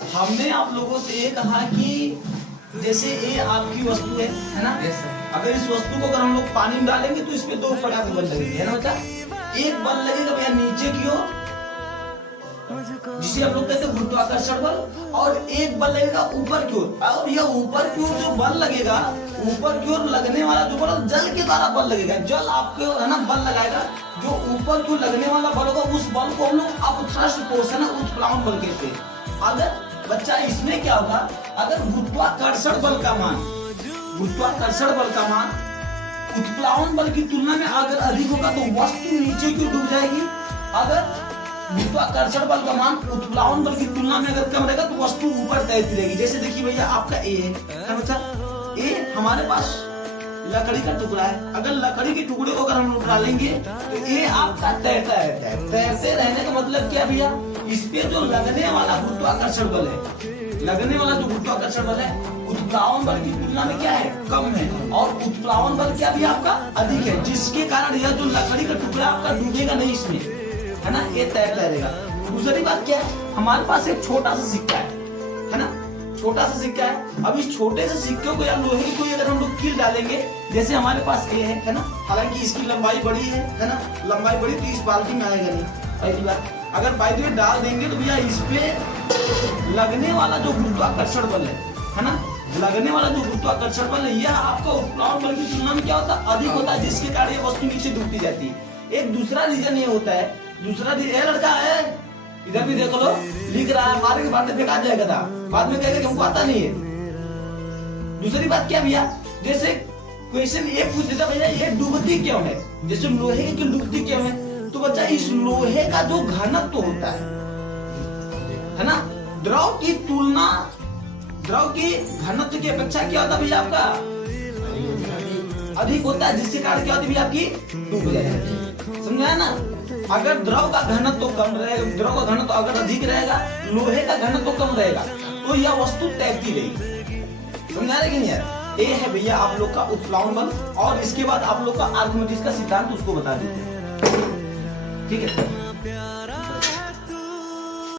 हमने आप लोगों से ये कहा कि जैसे ये आपकी वस्तु है ना? Yes sir. अगर इस वस्तु को अगर हम लोग पानी में डालेंगे तो इसमें 2 प्रकार के बल लगेंगे, है ना बच्चा? एक बल लगेगा भैया नीचे की ओर, जिसे हम लोग कहते हैं गुरुत्वाकर्षण बल, और एक बल लगेगा ऊपर की ओर। और यह ऊपर की ओर जो बल लगेगा, ऊपर की ओर लगने वाला जो बल जल के द्वारा बल लगेगा। जल आपको है ना बल लगाएगा, जो ऊपर की ओर लगने वाला बल होगा उस बल को हम लोग अपथ्रस्ट फोर्स है ना, उत्प्लावन बल कहते हैं। अगर बच्चा इसमें क्या होगा, अगर गुरुत्वाकर्षण बल का मान उत्प्लावन बल की तुलना में अगर अधिक होगा तो वस्तु नीचे की ओर डूब जाएगी। अगर गुरुत्वाकर्षण बल का मान उत्प्लावन बल की तुलना में अगर कम रहेगा तो वस्तु ऊपर तैरती रहेगी। जैसे देखिए भैया आपका ए है बच्चा, ए हमारे पास लकड़ी का टुकड़ा है। अगर लकड़ी के टुकड़े को अगर हम लोग डालेंगे तो ये आपका तैरता रहता है। तैरते रहने का मतलब क्या भैया, इस पे जो लगने वाला गुरुत्वाकर्षण बल है, उत्प्लावन बल की तुलना में क्या है, कम है। और उत्प्लावन बल क्या भी आपका अधिक है, जिसके कारण यह जो लकड़ी का टुकड़ा आपका डूबेगा नहीं इसमें, है ना, ये तैरता रहेगा। दूसरी बात क्या है, हमारे पास एक छोटा सा सिक्का है ना, छोटा सा सिक्का है। अब इस छोटे से सिक्के को या लोहे की कोई अगर हम लोग कील डालेंगे, जैसे हमारे पास ये है ना, हालांकि इसकी लंबाई बड़ी है ना, लंबाई बड़ी तो इस बाल्टी में आएगा नहीं। पहली बात, अगर बाई द वे डाल देंगे तो भैया इस पे लगने वाला जो गुरुत्वाकर्षण बल है ना, लगने वाला जो गुरुत्वाकर्षण बल है, यह आपका उत्प्लावन बल की तुलना में क्या होता है, अधिक होता है, जिसके कारण ये वस्तु नीचे डूबती जाती है। एक दूसरा रीजन ये होता है, दूसरा ये लड़का है इधर भी देख लो, लिख रहा है, मारे के बाद में फेंका जाएगा था, बाद में कहेगा कि हमको आता नहीं है। दूसरी बात क्या भैया, जैसे क्वेश्चन ये पूछ देता भैया ये डूबती क्यों है, जैसे लोहे की डूबती क्यों है, तो बच्चा इस लोहे का जो घनत्व तो होता है ना, द्रव की तुलना, द्रव की घनत्व की अपेक्षा क्या होता है भैया आपका अधिक होता है, जिसके कारण क्या होती है भैया आपकी डूब जाएगी। समझा ना? अगर द्रव का घनत्व तो कम रहेगा, द्रव का घनत्व तो अगर अधिक रहेगा, लोहे का घनत्व तो कम रहेगा, तो यह वस्तु तैरती रहेगी। समझा रहे कि नहीं यार? ये है भैया आप लोग का उत्प्लावन बल, और इसके बाद आप लोग का आर्किमिडीज का सिद्धांत उसको बता देते हैं। ठीक है।